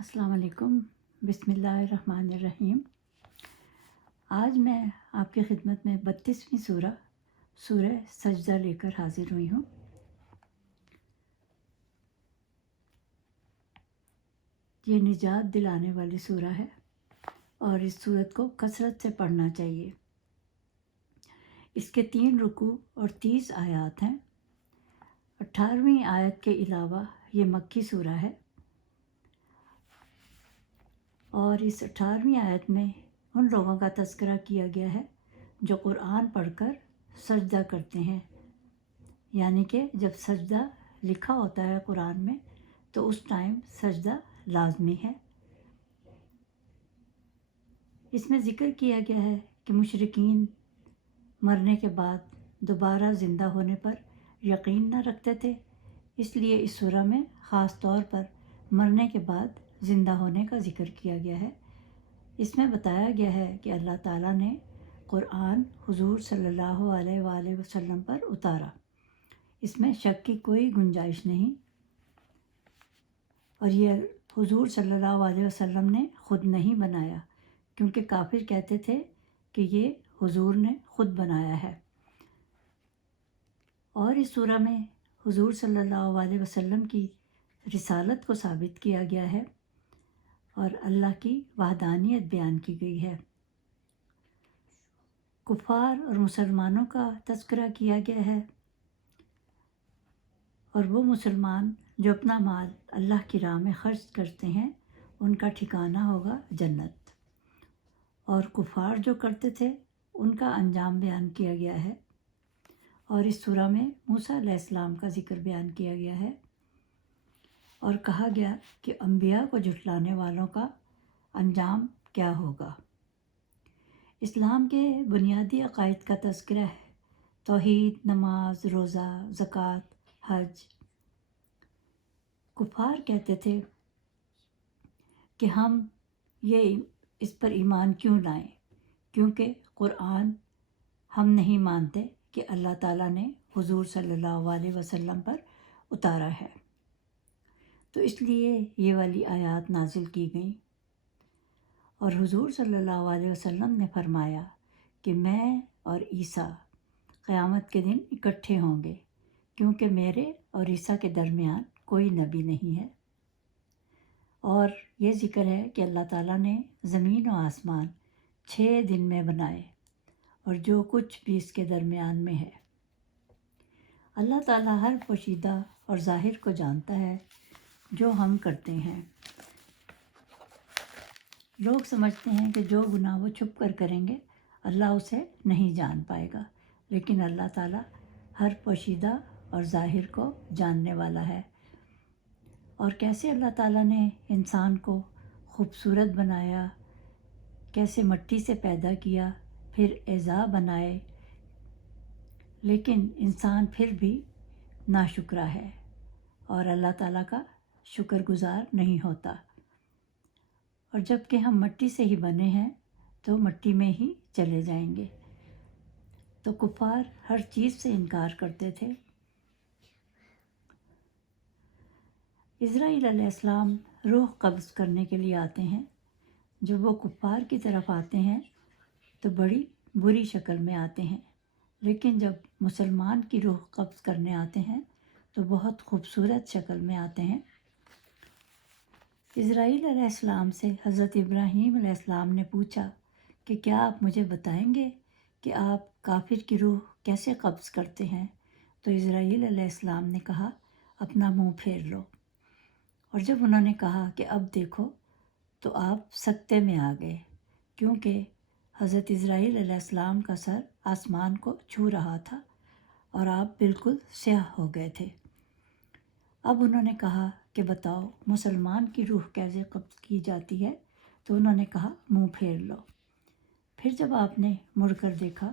अस्सलाम वालेकुम। बिस्मिल्लाहिर्रहमानिर्रहीम। आज मैं आपकी खिदमत में 32वीं सूरह सजदा लेकर हाजिर हुई हूँ। ये निजात दिलाने वाली सूरह है और इस सूरत को कसरत से पढ़ना चाहिए। इसके 3 रुकू और 30 आयत हैं। 18वीं आयत के अलावा ये मक्की सूरह है और इस 18वीं आयत में उन लोगों का तज़किरा किया गया है जो कुरान पढ़कर सजदा करते हैं, यानी कि जब सजदा लिखा होता है कुरान में तो उस टाइम सजदा लाजमी है। इसमें ज़िक्र किया गया है कि मुशरिकीन मरने के बाद दोबारा ज़िंदा होने पर यकीन न रखते थे, इसलिए इस सूरह में ख़ास तौर पर मरने के बाद ज़िंदा होने का ज़िक्र किया गया है। इसमें बताया गया है कि अल्लाह ताला ने कुरान हुज़ूर सल्लल्लाहु अलैहि वसल्लम पर उतारा, इसमें शक की कोई गुंजाइश नहीं। और ये हुज़ूर सल्लल्लाहु अलैहि वसल्लम ने ख़ुद नहीं बनाया, क्योंकि काफिर कहते थे कि ये हुज़ूर ने ख़ुद बनाया है। और इस सूरह में हुज़ूर सल्लल्लाहु अलैहि वसल्लम की रिसालत को साबित किया गया है और अल्लाह की वहदानियत बयान की गई है। कुफ़ार और मुसलमानों का तज़किरा किया गया है और वो मुसलमान जो अपना माल अल्लाह की राह में ख़र्च करते हैं उनका ठिकाना होगा जन्नत, और कुफ़ार जो करते थे उनका अंजाम बयान किया गया है। और इस सूरह में मूसा अलैहिस्सलाम का ज़िक्र बयान किया गया है और कहा गया कि अंबिया को झुठलाने वालों का अंजाम क्या होगा। इस्लाम के बुनियादी अक़ाइद का तज़किरा है, तौहीद, नमाज, रोज़ा, ज़कात, हज। कुफ़ार कहते थे कि हम ये इस पर ईमान क्यों लाएं, क्योंकि कुरान हम नहीं मानते कि अल्लाह ताला ने हुज़ूर सल्लल्लाहु अलैहि वसल्लम पर उतारा है, तो इसलिए ये वाली आयत नाजिल की गई। और हुज़ूर सल्लल्लाहु अलैहि वसल्लम ने फरमाया कि मैं और ईसा क़यामत के दिन इकट्ठे होंगे, क्योंकि मेरे और ईसा के दरमियान कोई नबी नहीं है। और ये ज़िक्र है कि अल्लाह ताला ने ज़मीन और आसमान 6 दिन में बनाए और जो कुछ भी इसके दरमियान में है। अल्लाह ताला हर पोशीदा और ज़ाहिर को जानता है जो हम करते हैं। लोग समझते हैं कि जो गुनाह वो छुप कर करेंगे अल्लाह उसे नहीं जान पाएगा, लेकिन अल्लाह ताला हर पोशीदा और ज़ाहिर को जानने वाला है। और कैसे अल्लाह ताला ने इंसान को खूबसूरत बनाया, कैसे मिट्टी से पैदा किया, फिर एज़ा बनाए, लेकिन इंसान फिर भी नाशुक्रा है और अल्लाह ताला का शुक्रगुज़ार नहीं होता। और जबकि हम मिट्टी से ही बने हैं तो मिट्टी में ही चले जाएंगे। तो कुफ़ार हर चीज़ से इनकार करते थे। इज़राइल अलैहिस्सलाम रूह कब्ज़ करने के लिए आते हैं। जब वो कुफ़ार की तरफ आते हैं तो बड़ी बुरी शक्ल में आते हैं, लेकिन जब मुसलमान की रूह कब्ज़ करने आते हैं तो बहुत खूबसूरत शक्ल में आते हैं। इज़राइल अलैहिस्सलाम से हज़रत इब्राहीम अलैहिस्सलाम ने पूछा कि क्या आप मुझे बताएंगे कि आप काफिर की रूह कैसे कब्ज़ करते हैं। तो इज़राइल अलैहिस्सलाम ने कहा, अपना मुंह फेर लो। और जब उन्होंने कहा कि अब देखो, तो आप सकते में आ गए, क्योंकि हज़रत इज़राइल अलैहिस्सलाम का सर आसमान को छू रहा था और आप बिल्कुल स्याह हो गए थे। अब उन्होंने कहा कि बताओ मुसलमान की रूह कैसे कब्ज़ की जाती है। तो उन्होंने कहा, मुंह फेर लो। फिर जब आपने मुड़कर देखा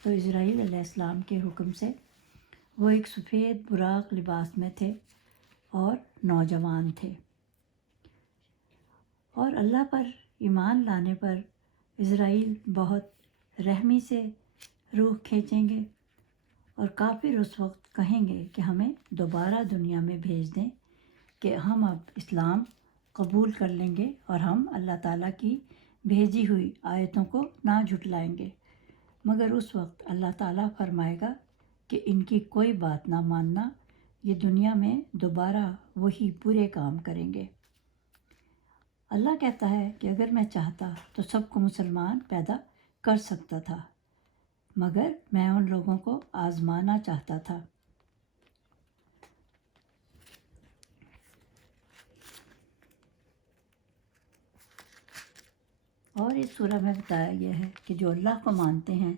तो इज़राइल अलैहिस्सलाम के हुक्म से वो एक सफ़ेद बुराक लिबास में थे और नौजवान थे। और अल्लाह पर ईमान लाने पर इज़राइल बहुत रहमी से रूह खींचेंगे और काफिर उस वक्त कहेंगे कि हमें दोबारा दुनिया में भेज दें कि हम अब इस्लाम قبول کر لیں گے اور ہم اللہ تعالیٰ کی بھیجی ہوئی آیتوں کو نہ جھٹلائیں گے، مگر اس وقت اللہ تعالیٰ فرمائے گا کہ ان کی کوئی بات نہ ماننا، یہ دنیا میں دوبارہ وہی برے کام کریں گے۔ اللہ کہتا ہے کہ اگر میں چاہتا تو سب کو مسلمان پیدا کر سکتا تھا، مگر میں ان لوگوں کو آزمانا چاہتا تھا۔ اور اس سورہ میں بتایا گیا ہے کہ جو اللہ کو مانتے ہیں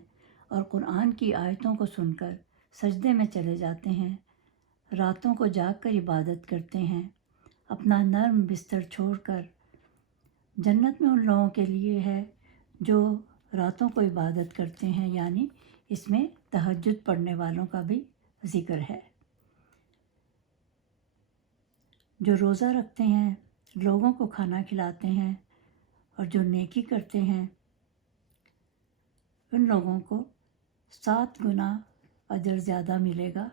اور قرآن کی آیتوں کو سن کر سجدے میں چلے جاتے ہیں، راتوں کو جاگ کر عبادت کرتے ہیں، اپنا نرم بستر چھوڑ کر، جنت میں ان لوگوں کے لیے ہے جو راتوں کو عبادت کرتے ہیں، یعنی اس میں تہجد پڑھنے والوں کا بھی ذکر ہے، جو روزہ رکھتے ہیں، لوگوں کو کھانا کھلاتے ہیں اور جو نیکی کرتے ہیں، ان لوگوں کو 7 گنا اجر زیادہ ملے گا،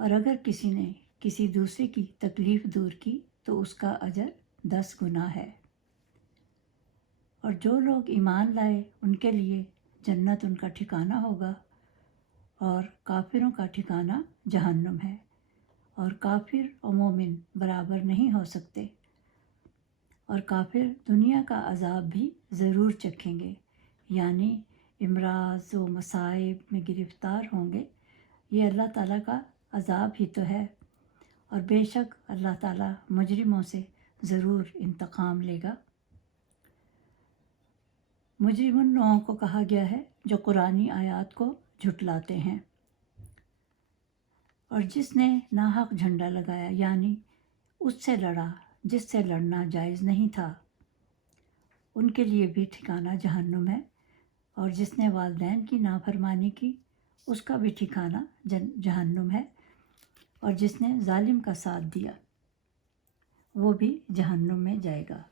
اور اگر کسی نے کسی دوسرے کی تکلیف دور کی تو اس کا اجر 10 گنا ہے۔ اور جو لوگ ایمان لائے ان کے لیے جنت ان کا ٹھکانہ ہوگا، اور کافروں کا ٹھکانہ جہنم ہے، اور کافر و مومن برابر نہیں ہو سکتے، اور کافر دنیا کا عذاب بھی ضرور چکھیں گے، یعنی امراض و مصائب میں گرفتار ہوں گے۔ یہ اللہ تعالیٰ کا عذاب ہی تو ہے، اور بے شک اللہ تعالیٰ مجرموں سے ضرور انتقام لے گا۔ مجرم ان لوگوں کو کہا گیا ہے جو قرآنی آیات کو جھٹلاتے ہیں، اور جس نے ناحق جھنڈا لگایا، یعنی اس سے لڑا جس سے لڑنا جائز نہیں تھا، ان کے لیے بھی ٹھکانہ جہنم ہے، اور جس نے والدین کی نافرمانی کی اس کا بھی ٹھکانہ جہنم ہے، اور جس نے ظالم کا ساتھ دیا وہ بھی جہنم میں جائے گا۔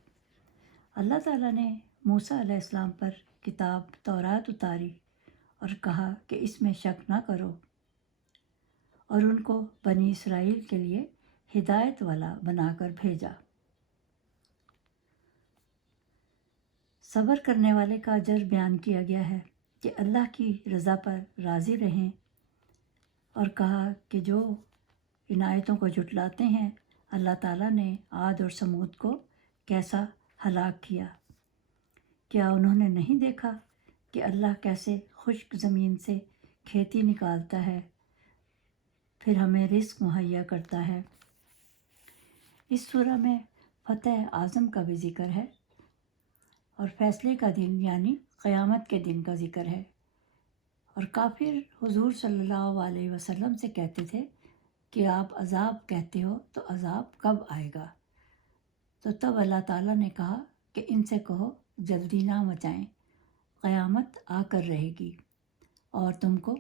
اللہ تعالیٰ نے موسیٰ علیہ السلام پر کتاب تورات اتاری اور کہا کہ اس میں شک نہ کرو، اور ان کو بنی اسرائیل کے لیے ہدایت والا بنا کر بھیجا۔ صبر کرنے والے کا اجر بیان کیا گیا ہے کہ اللہ کی رضا پر راضی رہیں، اور کہا کہ جو ان آیتوں کو جھٹلاتے ہیں، اللہ تعالیٰ نے عاد اور سمود کو کیسا ہلاک کیا۔ کیا انہوں نے نہیں دیکھا کہ اللہ کیسے خشک زمین سے کھیتی نکالتا ہے، پھر ہمیں رزق مہیا کرتا ہے۔ اس سورہ میں فتح اعظم کا بھی ذکر ہے، اور فیصلے کا دن یعنی قیامت کے دن کا ذکر ہے، اور کافر حضور صلی اللہ علیہ وسلم سے کہتے تھے کہ آپ عذاب کہتے ہو تو عذاب کب آئے گا؟ تو تب اللہ تعالیٰ نے کہا کہ ان سے کہو جلدی نہ مچائیں، قیامت آ کر رہے گی اور تم کو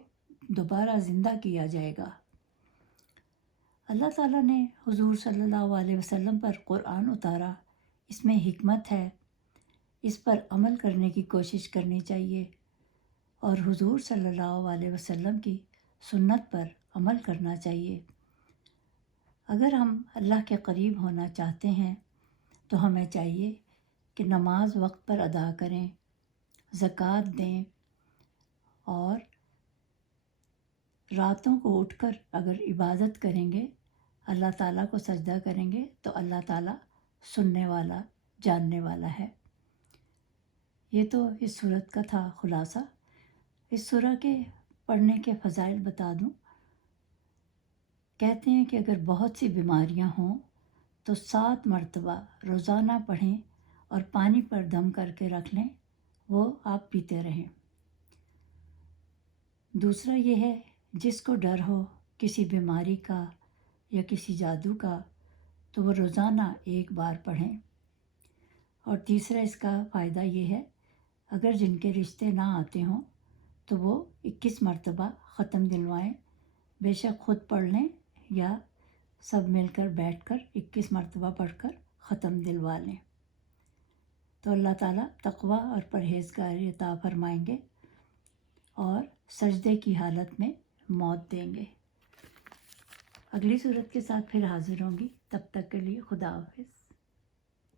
دوبارہ زندہ کیا جائے گا۔ اللہ تعالیٰ نے حضور صلی اللہ علیہ وسلم پر قرآن اتارا، اس میں حکمت ہے، اس پر عمل کرنے کی کوشش کرنی چاہیے، اور حضور صلی اللہ علیہ وسلم کی سنت پر عمل کرنا چاہیے۔ اگر ہم اللہ کے قریب ہونا چاہتے ہیں تو ہمیں چاہیے کہ نماز وقت پر ادا کریں، زکوٰۃ دیں، اور راتوں کو اٹھ کر اگر عبادت کریں گے، اللہ تعالیٰ کو سجدہ کریں گے تو اللہ تعالیٰ سننے والا، جاننے والا ہے۔ یہ تو اس سورت کا تھا خلاصہ۔ اس سورہ کے پڑھنے کے فضائل بتا دوں۔ کہتے ہیں کہ اگر بہت سی بیماریاں ہوں تو 7 مرتبہ روزانہ پڑھیں اور پانی پر دم کر کے رکھ لیں، وہ آپ پیتے رہیں۔ دوسرا یہ ہے، جس کو ڈر ہو کسی بیماری کا یا کسی جادو کا تو وہ روزانہ 1 بار پڑھیں۔ اور تیسرا اس کا فائدہ یہ ہے، اگر جن کے رشتے نہ آتے ہوں تو وہ 21 مرتبہ ختم دلوائیں، بے شک خود پڑھ لیں یا سب مل کر بیٹھ کر 21 مرتبہ پڑھ کر ختم دلوا لیں، تو اللہ تعالیٰ تقویٰ اور پرہیزگاری عطا فرمائیں گے اور سجدے کی حالت میں موت دیں گے۔ اگلی صورت کے ساتھ پھر حاضر ہوں گی. تب تک کے لیے خدا حافظ.